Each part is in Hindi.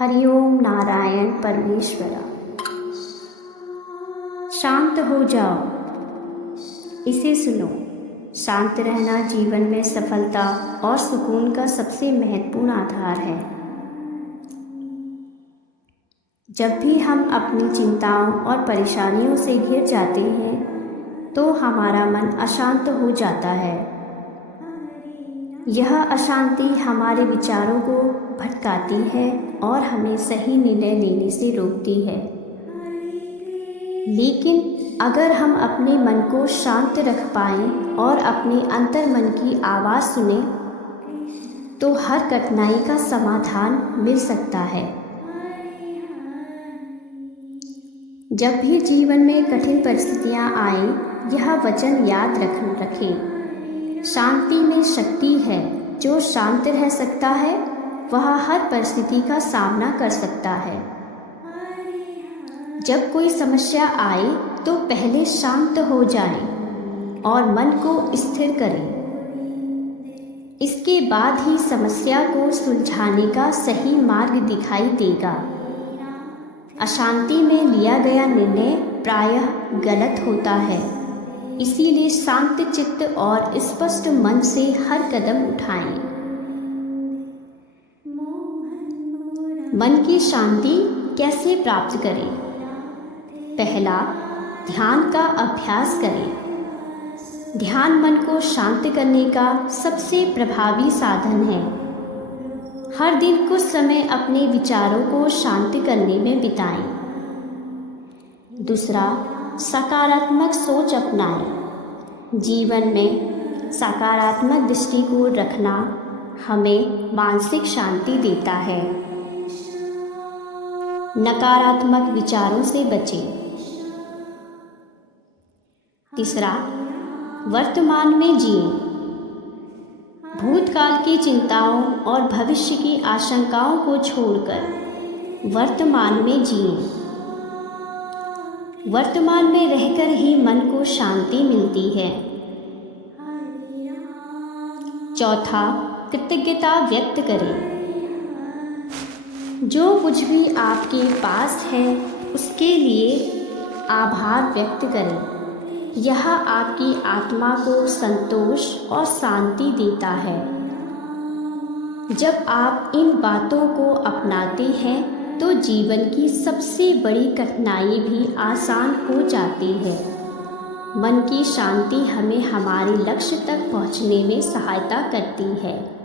हरिओम नारायण परमेश्वरा। शांत हो जाओ, इसे सुनो। शांत रहना जीवन में सफलता और सुकून का सबसे महत्वपूर्ण आधार है। जब भी हम अपनी चिंताओं और परेशानियों से घिर जाते हैं तो हमारा मन अशांत हो जाता है। यह अशांति हमारे विचारों को भटकाती है और हमें सही निर्णय लेने से रोकती है। लेकिन अगर हम अपने मन को शांत रख पाएं और अपने अंतर मन की आवाज़ सुने तो हर कठिनाई का समाधान मिल सकता है। जब भी जीवन में कठिन परिस्थितियां आएं, यह वचन याद रखें। शांति में शक्ति है। जो शांत रह सकता है वह हर परिस्थिति का सामना कर सकता है। जब कोई समस्या आए तो पहले शांत हो जाएं और मन को स्थिर करें। इसके बाद ही समस्या को सुलझाने का सही मार्ग दिखाई देगा। अशांति में लिया गया निर्णय प्रायः गलत होता है, इसीलिए शांत चित्त और स्पष्ट मन से हर कदम उठाएं। मन की शांति कैसे प्राप्त करें? पहला, ध्यान का अभ्यास करें। ध्यान मन को शांत करने का सबसे प्रभावी साधन है। हर दिन कुछ समय अपने विचारों को शांत करने में बिताएं। दूसरा, सकारात्मक सोच अपनाएं। जीवन में सकारात्मक दृष्टिकोण रखना हमें मानसिक शांति देता है। नकारात्मक विचारों से बचें। तीसरा, वर्तमान में जिएं। भूतकाल की चिंताओं और भविष्य की आशंकाओं को छोड़कर वर्तमान में जिएं। वर्तमान में रहकर ही मन को शांति मिलती है। चौथा, कृतज्ञता व्यक्त करें। जो कुछ भी आपके पास है उसके लिए आभार व्यक्त करें। यह आपकी आत्मा को संतोष और शांति देता है। जब आप इन बातों को अपनाते हैं तो जीवन की सबसे बड़ी कठिनाई भी आसान हो जाती है। मन की शांति हमें हमारे लक्ष्य तक पहुंचने में सहायता करती है।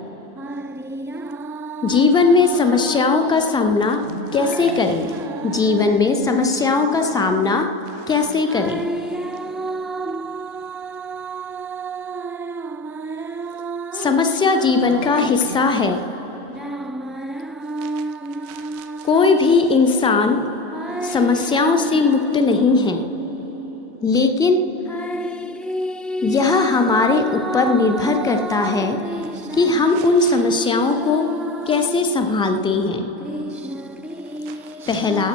जीवन में समस्याओं का सामना कैसे करें? जीवन में समस्याओं का सामना कैसे करें? समस्या जीवन का हिस्सा है। कोई भी इंसान समस्याओं से मुक्त नहीं है, लेकिन यह हमारे ऊपर निर्भर करता है कि हम उन समस्याओं को कैसे संभालते हैं। पहला,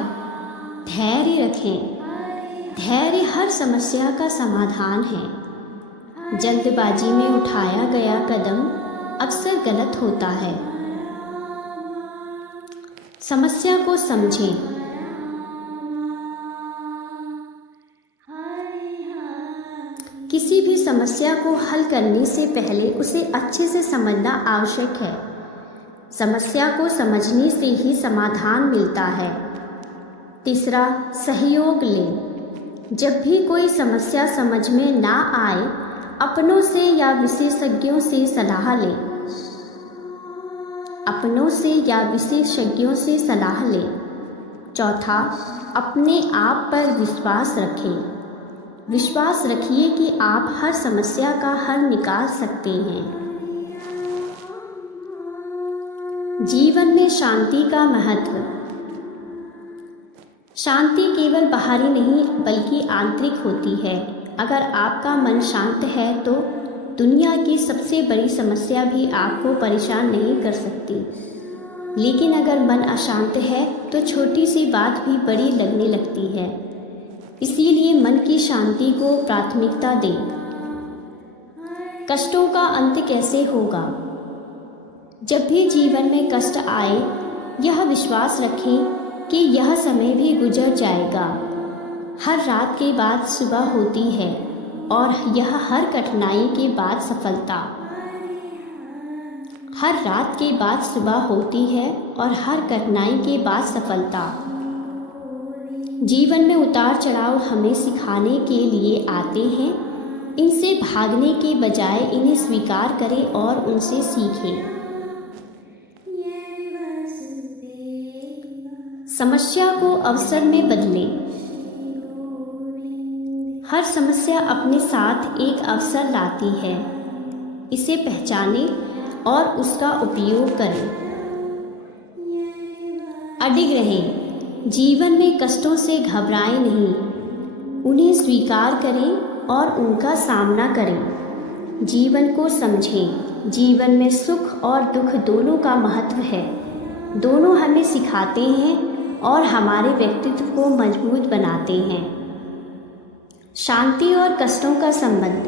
धैर्य रखें। धैर्य हर समस्या का समाधान है। जल्दबाजी में उठाया गया कदम अक्सर गलत होता है। समस्या को समझें। किसी भी समस्या को हल करने से पहले उसे अच्छे से समझना आवश्यक है। समस्या को समझने से ही समाधान मिलता है। तीसरा, सहयोग लें। जब भी कोई समस्या समझ में ना आए, अपनों से या विशेषज्ञों से सलाह लें। अपनों से या विशेषज्ञों से सलाह लें। चौथा, अपने आप पर विश्वास रखें। विश्वास रखिए कि आप हर समस्या का हल निकाल सकते हैं। जीवन में शांति का महत्व। शांति केवल बाहरी नहीं बल्कि आंतरिक होती है। अगर आपका मन शांत है तो दुनिया की सबसे बड़ी समस्या भी आपको परेशान नहीं कर सकती। लेकिन अगर मन अशांत है तो छोटी सी बात भी बड़ी लगने लगती है। इसीलिए मन की शांति को प्राथमिकता दें। कष्टों का अंत कैसे होगा? जब भी जीवन में कष्ट आए यह विश्वास रखें कि यह समय भी गुजर जाएगा। हर रात के बाद सुबह होती है और यह हर कठिनाई के बाद सफलता। हर रात के बाद सुबह होती है और हर कठिनाई के बाद सफलता। जीवन में उतार चढ़ाव हमें सिखाने के लिए आते हैं। इनसे भागने के बजाय इन्हें स्वीकार करें और उनसे सीखें। समस्या को अवसर में बदलें। हर समस्या अपने साथ एक अवसर लाती है। इसे पहचानें और उसका उपयोग करें। अडिग रहें। जीवन में कष्टों से घबराएं नहीं, उन्हें स्वीकार करें और उनका सामना करें। जीवन को समझें। जीवन में सुख और दुख दोनों का महत्व है। दोनों हमें सिखाते हैं और हमारे व्यक्तित्व को मजबूत बनाते हैं। शांति और कष्टों का संबंध।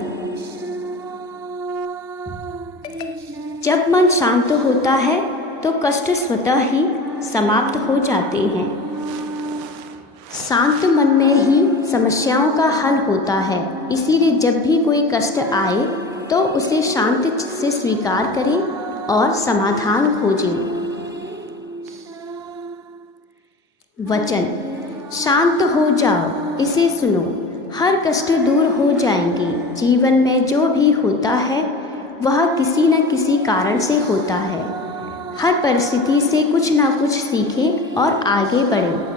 जब मन शांत होता है तो कष्ट स्वतः ही समाप्त हो जाते हैं। शांत मन में ही समस्याओं का हल होता है। इसीलिए जब भी कोई कष्ट आए तो उसे शांति से स्वीकार करें और समाधान खोजें। वचन। शांत हो जाओ, इसे सुनो, हर कष्ट दूर हो जाएंगे। जीवन में जो भी होता है वह किसी न किसी कारण से होता है। हर परिस्थिति से कुछ ना कुछ सीखें और आगे बढ़ें।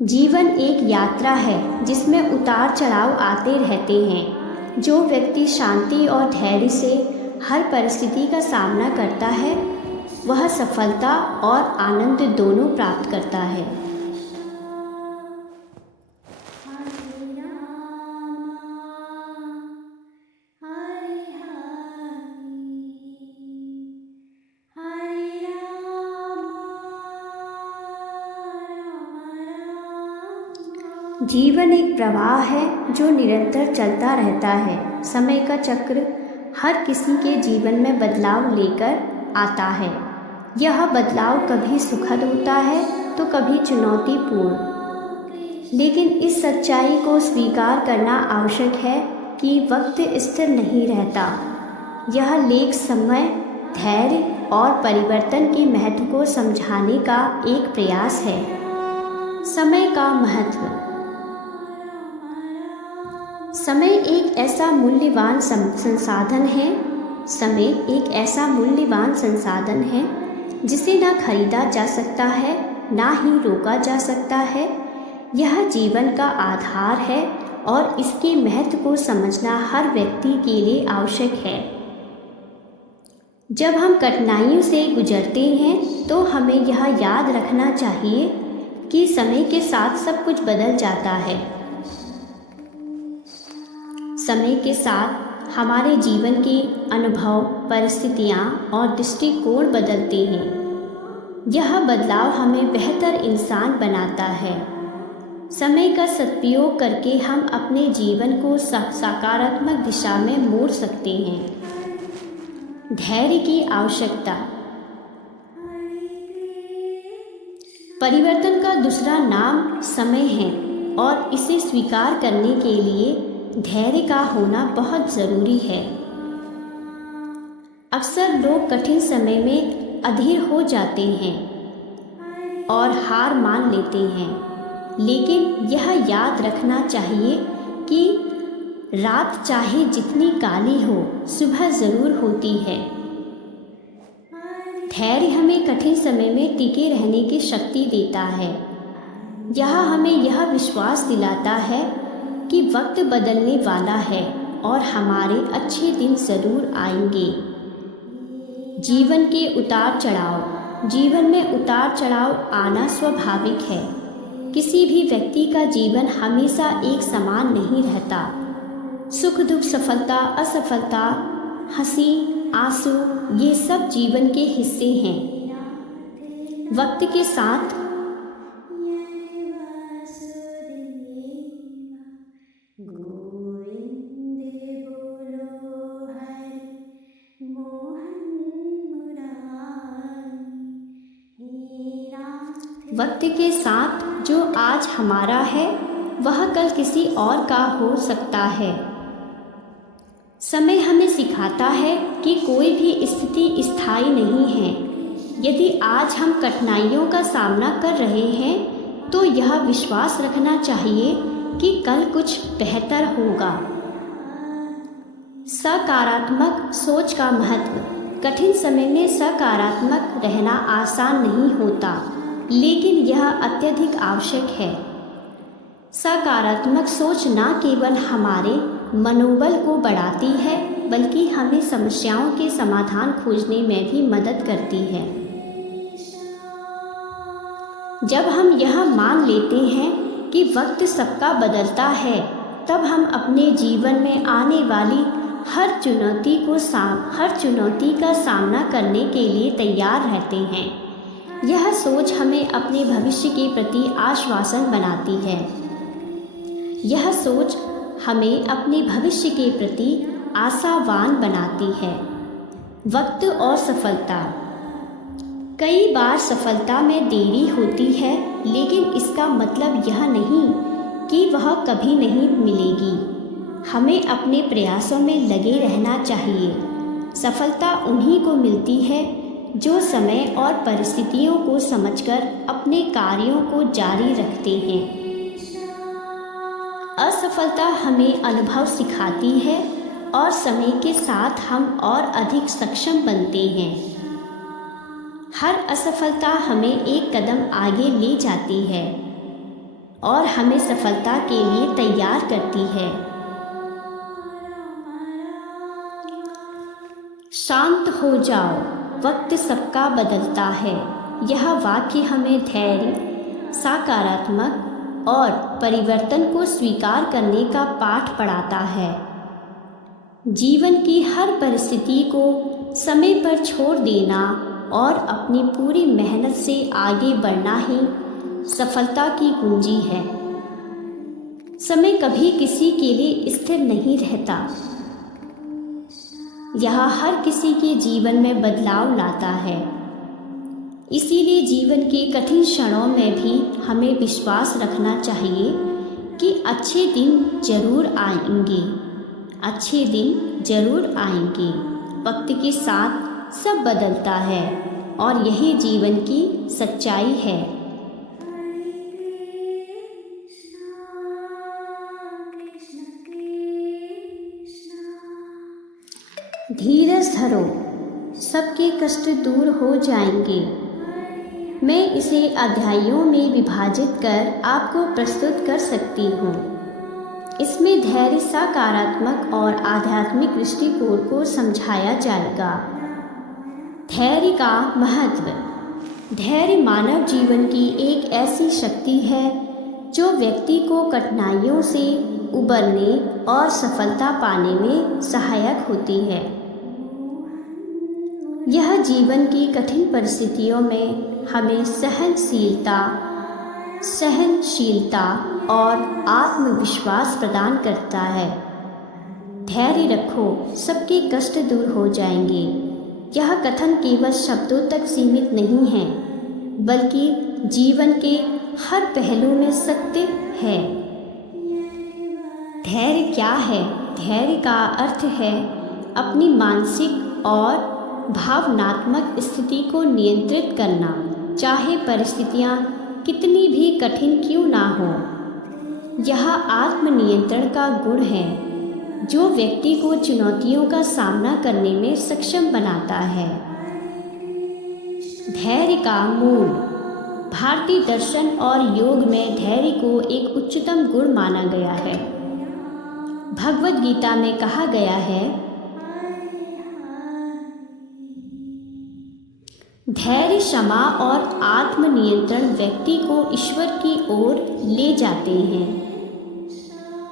जीवन एक यात्रा है जिसमें उतार चढ़ाव आते रहते हैं। जो व्यक्ति शांति और धैर्य से हर परिस्थिति का सामना करता है वह सफलता और आनंद दोनों प्राप्त करता है। जीवन एक प्रवाह है जो निरंतर चलता रहता है। समय का चक्र हर किसी के जीवन में बदलाव लेकर आता है। यह बदलाव कभी सुखद होता है तो कभी चुनौतीपूर्ण। लेकिन इस सच्चाई को स्वीकार करना आवश्यक है कि वक्त स्थिर नहीं रहता। यह लेख समय, धैर्य और परिवर्तन के महत्व को समझाने का एक प्रयास है। समय का महत्व। समय एक ऐसा मूल्यवान संसाधन है। समय एक ऐसा मूल्यवान संसाधन है जिसे ना खरीदा जा सकता है ना ही रोका जा सकता है। यह जीवन का आधार है और इसके महत्व को समझना हर व्यक्ति के लिए आवश्यक है। जब हम कठिनाइयों से गुजरते हैं तो हमें यह याद रखना चाहिए कि समय के साथ सब कुछ बदल जाता है। समय के साथ हमारे जीवन के अनुभव, परिस्थितियाँ और दृष्टिकोण बदलते हैं। यह बदलाव हमें बेहतर इंसान बनाता है। समय का सदुपयोग करके हम अपने जीवन को सकारात्मक दिशा में मोड़ सकते हैं। धैर्य की आवश्यकता। परिवर्तन का दूसरा नाम समय है और इसे स्वीकार करने के लिए धैर्य का होना बहुत ज़रूरी है। अक्सर लोग कठिन समय में अधीर हो जाते हैं और हार मान लेते हैं। लेकिन यह याद रखना चाहिए कि रात चाहे जितनी काली हो, सुबह ज़रूर होती है। धैर्य हमें कठिन समय में टिके रहने की शक्ति देता है। यह हमें यह विश्वास दिलाता है कि वक्त बदलने वाला है और हमारे अच्छे दिन ज़रूर आएंगे। जीवन के उतार चढ़ाव। जीवन में उतार चढ़ाव आना स्वाभाविक है। किसी भी व्यक्ति का जीवन हमेशा एक समान नहीं रहता। सुख दुख, सफलता असफलता, हंसी आंसू, ये सब जीवन के हिस्से हैं। वक्त के साथ वक्त के साथ जो आज हमारा है वह कल किसी और का हो सकता है। समय हमें सिखाता है कि कोई भी स्थिति स्थायी नहीं है। यदि आज हम कठिनाइयों का सामना कर रहे हैं तो यह विश्वास रखना चाहिए कि कल कुछ बेहतर होगा। सकारात्मक सोच का महत्व। कठिन समय में सकारात्मक रहना आसान नहीं होता, लेकिन यह अत्यधिक आवश्यक है। सकारात्मक सोच न केवल हमारे मनोबल को बढ़ाती है बल्कि हमें समस्याओं के समाधान खोजने में भी मदद करती है। जब हम यह मान लेते हैं कि वक्त सबका बदलता है, तब हम अपने जीवन में आने वाली हर चुनौती का सामना करने के लिए तैयार रहते हैं। यह सोच हमें अपने भविष्य के प्रति आश्वासन बनाती है। यह सोच हमें अपने भविष्य के प्रति आशावान बनाती है। वक्त और सफलता। कई बार सफलता में देरी होती है, लेकिन इसका मतलब यह नहीं कि वह कभी नहीं मिलेगी। हमें अपने प्रयासों में लगे रहना चाहिए। सफलता उन्हीं को मिलती है जो समय और परिस्थितियों को समझकर अपने कार्यों को जारी रखते हैं। असफलता हमें अनुभव सिखाती है और समय के साथ हम और अधिक सक्षम बनते हैं। हर असफलता हमें एक कदम आगे ले जाती है और हमें सफलता के लिए तैयार करती है। शांत हो जाओ, वक्त सबका बदलता है। यह वाक्य हमें धैर्य, सकारात्मक और परिवर्तन को स्वीकार करने का पाठ पढ़ाता है। जीवन की हर परिस्थिति को समय पर छोड़ देना और अपनी पूरी मेहनत से आगे बढ़ना ही सफलता की कुंजी है। समय कभी किसी के लिए स्थिर नहीं रहता। यह हर किसी के जीवन में बदलाव लाता है। इसीलिए जीवन के कठिन क्षणों में भी हमें विश्वास रखना चाहिए कि अच्छे दिन जरूर आएंगे। अच्छे दिन जरूर आएंगे। वक्त के साथ सब बदलता है और यही जीवन की सच्चाई है। धीरज धरो, सबके कष्ट दूर हो जाएंगे। मैं इसे अध्यायों में विभाजित कर आपको प्रस्तुत कर सकती हूँ। इसमें धैर्य, सकारात्मक और आध्यात्मिक दृष्टिकोण को समझाया जाएगा। धैर्य का महत्व। धैर्य मानव जीवन की एक ऐसी शक्ति है जो व्यक्ति को कठिनाइयों से उबरने और सफलता पाने में सहायक होती है। यह जीवन की कठिन परिस्थितियों में हमें सहनशीलता और आत्मविश्वास प्रदान करता है। धैर्य रखो, सबके कष्ट दूर हो जाएंगे। यह कथन केवल शब्दों तक सीमित नहीं है, बल्कि जीवन के हर पहलू में सत्य है। धैर्य क्या है? धैर्य का अर्थ है अपनी मानसिक और भावनात्मक स्थिति को नियंत्रित करना, चाहे परिस्थितियाँ कितनी भी कठिन क्यों ना हो। यह आत्मनियंत्रण का गुण है जो व्यक्ति को चुनौतियों का सामना करने में सक्षम बनाता है। धैर्य का मूल। भारतीय दर्शन और योग में धैर्य को एक उच्चतम गुण माना गया है। भगवद गीता में कहा गया है, धैर्य, क्षमा और आत्मनियंत्रण व्यक्ति को ईश्वर की ओर ले जाते हैं।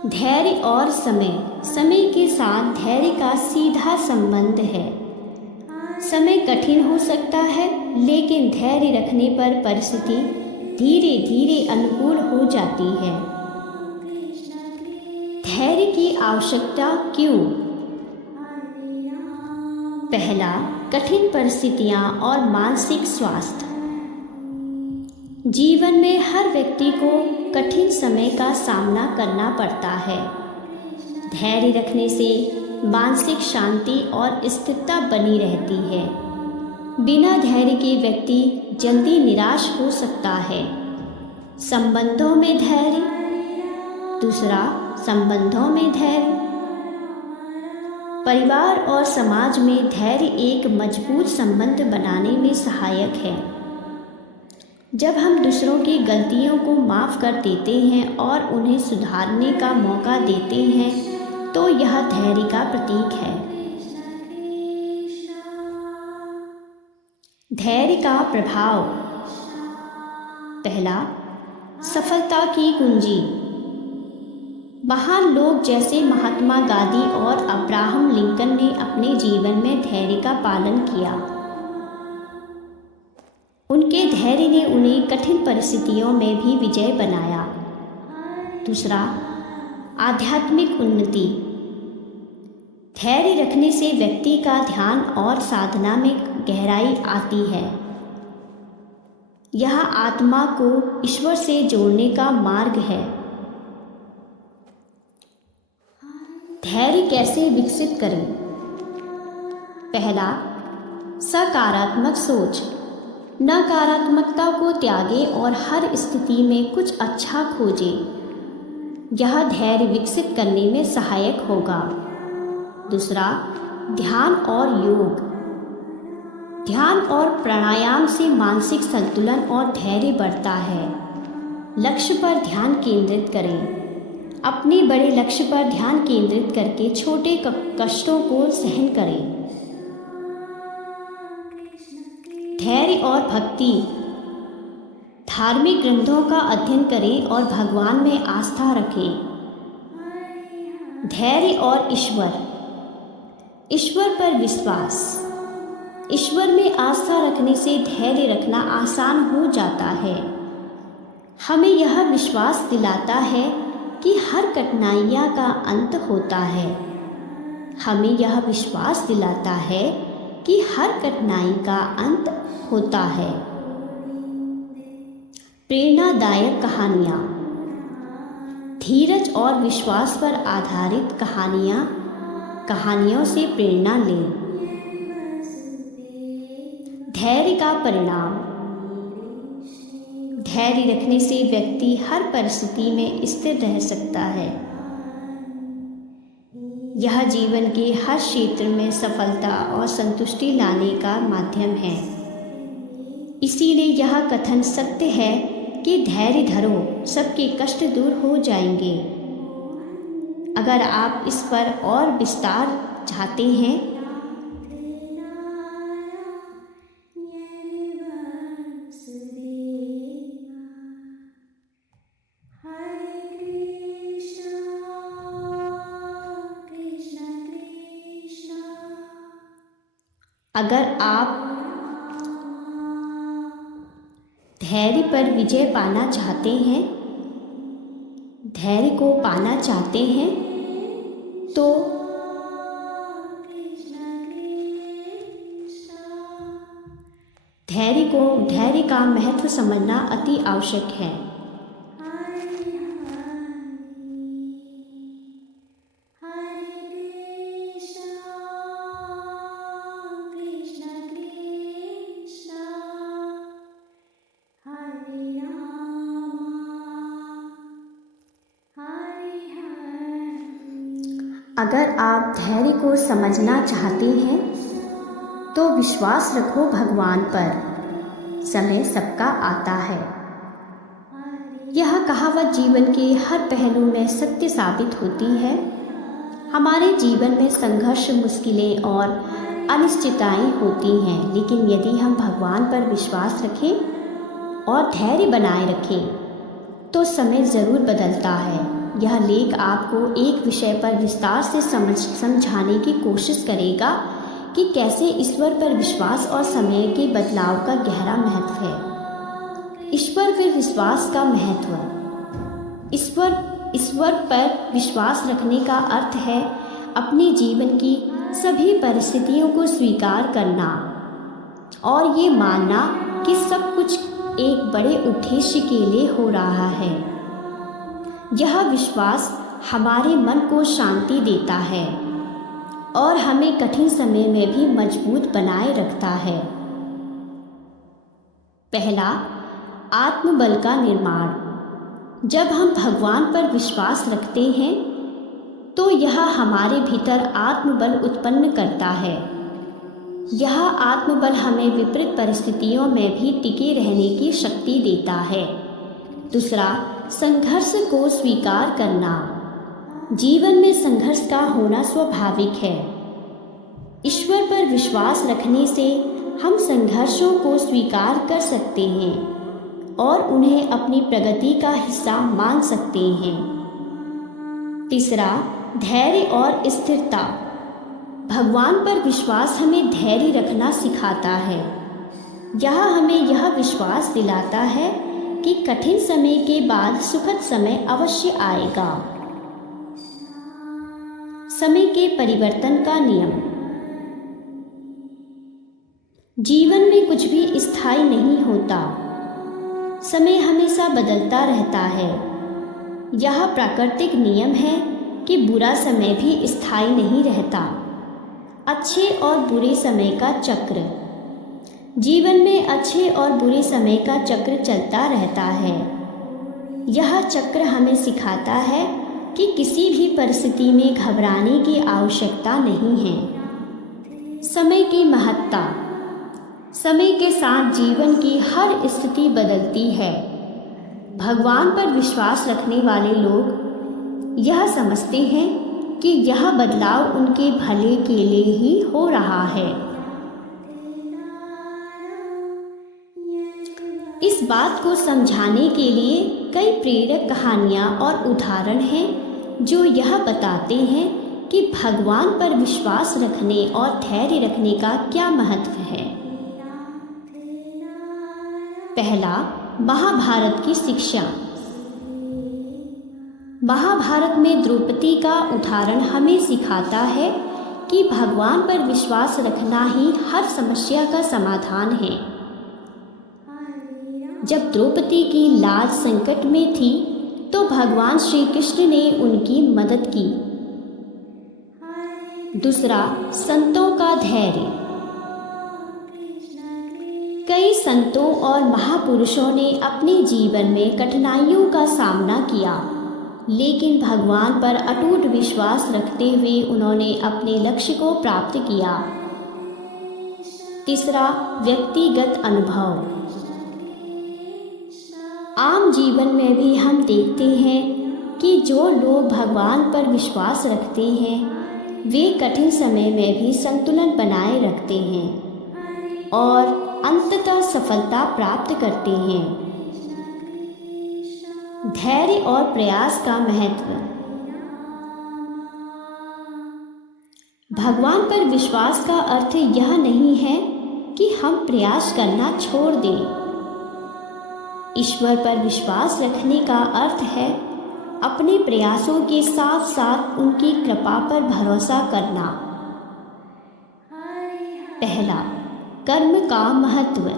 धैर्य और समय के साथ धैर्य का सीधा संबंध है। समय कठिन हो सकता है, लेकिन धैर्य रखने पर परिस्थिति धीरे धीरे अनुकूल हो जाती है। धैर्य की आवश्यकता क्यों? पहला, कठिन परिस्थितियां और मानसिक स्वास्थ्य। जीवन में हर व्यक्ति को कठिन समय का सामना करना पड़ता है। धैर्य रखने से मानसिक शांति और स्थिरता बनी रहती है। बिना धैर्य के व्यक्ति जल्दी निराश हो सकता है। संबंधों में धैर्य। दूसरा, संबंधों में धैर्य। परिवार और समाज में धैर्य एक मजबूत संबंध बनाने में सहायक है। जब हम दूसरों की गलतियों को माफ़ कर देते हैं और उन्हें सुधारने का मौका देते हैं तो यह धैर्य का प्रतीक है। धैर्य का प्रभाव। पहला, सफलता की कुंजी। महान लोग जैसे महात्मा गांधी और अब्राहम लिंकन ने अपने जीवन में धैर्य का पालन किया। उनके धैर्य ने उन्हें कठिन परिस्थितियों में भी विजय बनाया। दूसरा, आध्यात्मिक उन्नति। धैर्य रखने से व्यक्ति का ध्यान और साधना में गहराई आती है। यह आत्मा को ईश्वर से जोड़ने का मार्ग है। धैर्य कैसे विकसित करें? पहला, सकारात्मक सोच। नकारात्मकता को त्यागें और हर स्थिति में कुछ अच्छा खोजें। यह धैर्य विकसित करने में सहायक होगा। दूसरा, ध्यान और योग। ध्यान और प्राणायाम से मानसिक संतुलन और धैर्य बढ़ता है। लक्ष्य पर ध्यान केंद्रित करें। अपने बड़े लक्ष्य पर ध्यान केंद्रित करके छोटे कष्टों को सहन करें। धैर्य और भक्ति। धार्मिक ग्रंथों का अध्ययन करें और भगवान में आस्था रखें। धैर्य और ईश्वर। ईश्वर पर विश्वास। ईश्वर में आस्था रखने से धैर्य रखना आसान हो जाता है। हमें यह विश्वास दिलाता है कि हर कठिनाइयाँ का अंत होता है। हमें यह विश्वास दिलाता है कि हर कठिनाई का अंत होता है। प्रेरणादायक कहानियाँ। धीरज और विश्वास पर आधारित कहानियों से प्रेरणा लें। धैर्य का परिणाम। धैर्य रखने से व्यक्ति हर परिस्थिति में स्थिर रह सकता है। यह जीवन के हर क्षेत्र में सफलता और संतुष्टि लाने का माध्यम है। इसीलिए यह कथन सत्य है कि धैर्य धरो, सबके कष्ट दूर हो जाएंगे। अगर आप इस पर और विस्तार चाहते हैं अगर आप धैर्य पर विजय पाना चाहते हैं, धैर्य को पाना चाहते हैं तो धैर्य का महत्व समझना अति आवश्यक है। अगर आप धैर्य को समझना चाहते हैं तो विश्वास रखो भगवान पर, समय सबका आता है। यह कहावत जीवन के हर पहलू में सत्य साबित होती है। हमारे जीवन में संघर्ष, मुश्किलें और अनिश्चितताएं होती हैं, लेकिन यदि हम भगवान पर विश्वास रखें और धैर्य बनाए रखें तो समय ज़रूर बदलता है। यह लेख आपको एक विषय पर विस्तार से समझाने की कोशिश करेगा कि कैसे ईश्वर पर विश्वास और समय के बदलाव का गहरा महत्व है। ईश्वर पर विश्वास का महत्व। ईश्वर पर विश्वास रखने का अर्थ है अपने जीवन की सभी परिस्थितियों को स्वीकार करना और ये मानना कि सब कुछ एक बड़े उद्देश्य के लिए हो रहा है। यह विश्वास हमारे मन को शांति देता है और हमें कठिन समय में भी मजबूत बनाए रखता है। पहला, आत्मबल का निर्माण। जब हम भगवान पर विश्वास रखते हैं तो यह हमारे भीतर आत्मबल उत्पन्न करता है। यह आत्मबल हमें विपरीत परिस्थितियों में भी टिके रहने की शक्ति देता है। दूसरा, संघर्ष को स्वीकार करना। जीवन में संघर्ष का होना स्वाभाविक है। ईश्वर पर विश्वास रखने से हम संघर्षों को स्वीकार कर सकते हैं और उन्हें अपनी प्रगति का हिस्सा मान सकते हैं। तीसरा, धैर्य और स्थिरता। भगवान पर विश्वास हमें धैर्य रखना सिखाता है। यह हमें यह विश्वास दिलाता है कि कठिन समय के बाद सुखद समय अवश्य आएगा। समय के परिवर्तन का नियम। जीवन में कुछ भी स्थायी नहीं होता। समय हमेशा बदलता रहता है। यह प्राकृतिक नियम है कि बुरा समय भी स्थायी नहीं रहता। अच्छे और बुरे समय का चक्र। जीवन में अच्छे और बुरे समय का चक्र चलता रहता है। यह चक्र हमें सिखाता है कि किसी भी परिस्थिति में घबराने की आवश्यकता नहीं है। समय की महत्ता। समय के साथ जीवन की हर स्थिति बदलती है। भगवान पर विश्वास रखने वाले लोग यह समझते हैं कि यह बदलाव उनके भले के लिए ही हो रहा है। इस बात को समझाने के लिए कई प्रेरक कहानियाँ और उदाहरण हैं जो यह बताते हैं कि भगवान पर विश्वास रखने और धैर्य रखने का क्या महत्व है। पहला, महाभारत की शिक्षा। महाभारत में द्रौपदी का उदाहरण हमें सिखाता है कि भगवान पर विश्वास रखना ही हर समस्या का समाधान है। जब द्रौपदी की लाज संकट में थी तो भगवान श्री कृष्ण ने उनकी मदद की। दूसरा, संतों का धैर्य। कई संतों और महापुरुषों ने अपने जीवन में कठिनाइयों का सामना किया, लेकिन भगवान पर अटूट विश्वास रखते हुए उन्होंने अपने लक्ष्य को प्राप्त किया। तीसरा, व्यक्तिगत अनुभव। आम जीवन में भी हम देखते हैं कि जो लोग भगवान पर विश्वास रखते हैं वे कठिन समय में भी संतुलन बनाए रखते हैं और अंततः सफलता प्राप्त करते हैं। धैर्य और प्रयास का महत्व। भगवान पर विश्वास का अर्थ यह नहीं है कि हम प्रयास करना छोड़ दें। ईश्वर पर विश्वास रखने का अर्थ है अपने प्रयासों के साथ साथ उनकी कृपा पर भरोसा करना। पहला, कर्म का महत्व।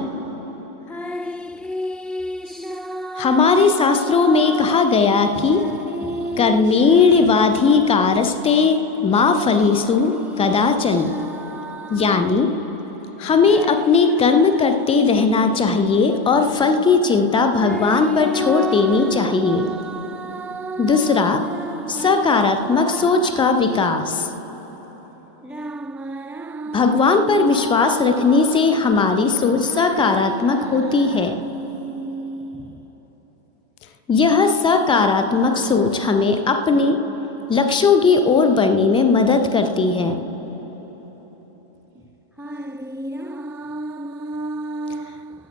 हमारे शास्त्रों में कहा गया कि कर्मेण्यवाधिकारस्ते मा फलेषु कदाचन, यानी हमें अपने कर्म करते रहना चाहिए और फल की चिंता भगवान पर छोड़ देनी चाहिए। दूसरा, सकारात्मक सोच का विकास। भगवान पर विश्वास रखने से हमारी सोच सकारात्मक होती है। यह सकारात्मक सोच हमें अपने लक्ष्यों की ओर बढ़ने में मदद करती है।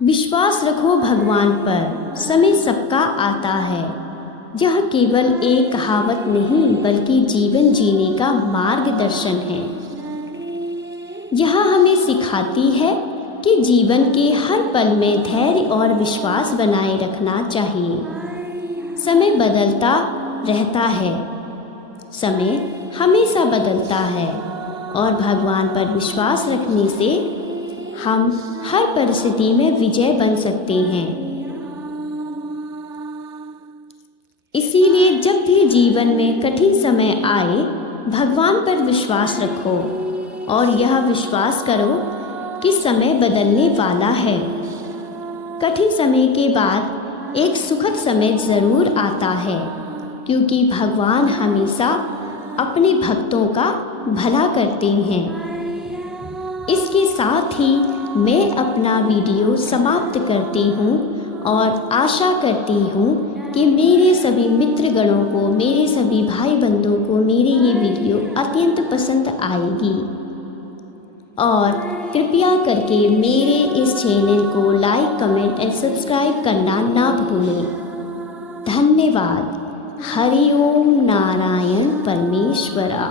विश्वास रखो भगवान पर, समय सबका आता है। यह केवल एक कहावत नहीं बल्कि जीवन जीने का मार्गदर्शन है। यह हमें सिखाती है कि जीवन के हर पल में धैर्य और विश्वास बनाए रखना चाहिए। समय बदलता रहता है, समय हमेशा बदलता है और भगवान पर विश्वास रखने से हम हर परिस्थिति में विजय बन सकते हैं। जीवन में कठिन समय आए, भगवान पर विश्वास रखो और यह विश्वास करो कि समय बदलने वाला है। कठिन समय के बाद एक सुखद समय ज़रूर आता है, क्योंकि भगवान हमेशा अपने भक्तों का भला करते हैं। इसके साथ ही मैं अपना वीडियो समाप्त करती हूँ और आशा करती हूँ कि मेरे सभी मित्रगणों को, मेरे सभी भाई बंधुओं को मेरी ये वीडियो अत्यंत पसंद आएगी। और कृपया करके मेरे इस चैनल को लाइक, कमेंट एंड सब्सक्राइब करना ना भूलें। धन्यवाद। हरि ओम नारायण परमेश्वरा।